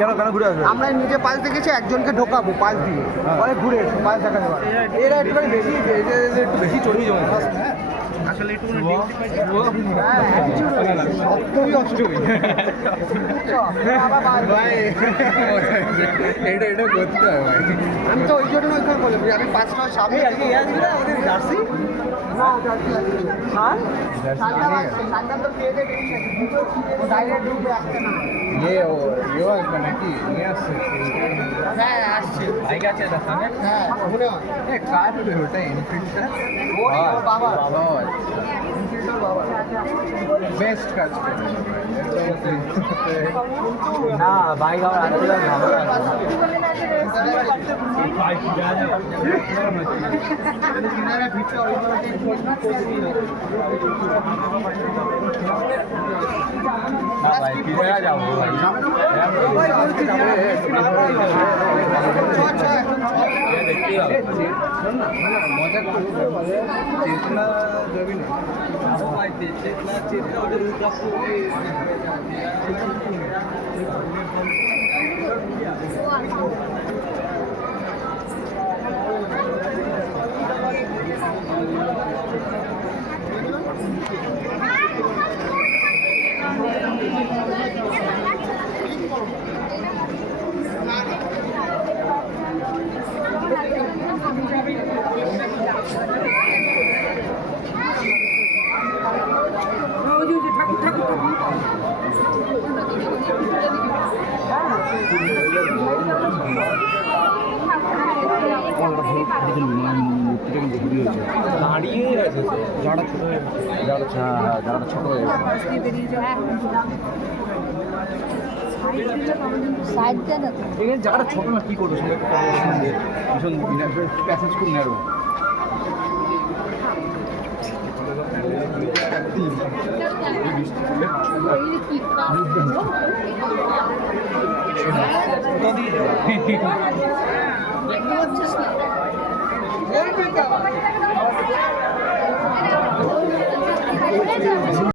কেন কেন ঘুরে আসবে? আমরা নিজে পাশ দেখেছি, একজনকে ঢোকাবো পাশ দিয়ে, পরে ঘুরে এসো পাশ দেখাতে পারবো। এরা একটু বেশি একটু বেশি চড়িয়ে জমে আসলে একটু খুবই অষ্টমী। এটা করতে হবে ভাই। আমি তো ওই জন্য ওইখানে বলে আমি 5টা সামনে জার্সি ইয়ে আসবে নাকি নিয়ে আসছে? হ্যাঁ আসছে, বাইক আছে দোকানে? হ্যাঁ মনে হয় কার ওটা এনফিল্ডটা? বাবা বেস্ট কাজ করে না বাইক আবার আনতে যাবো মজা করতে চেতনা যাবি না? দাঁড়িয়ে আছে যারা ছোট হয়ে যারা ছোট হয়ে গেছে। এখানে যারা ছোট না কি করবো সঙ্গে ভীষণ প্যাসেজ খুব ন্যারো। কি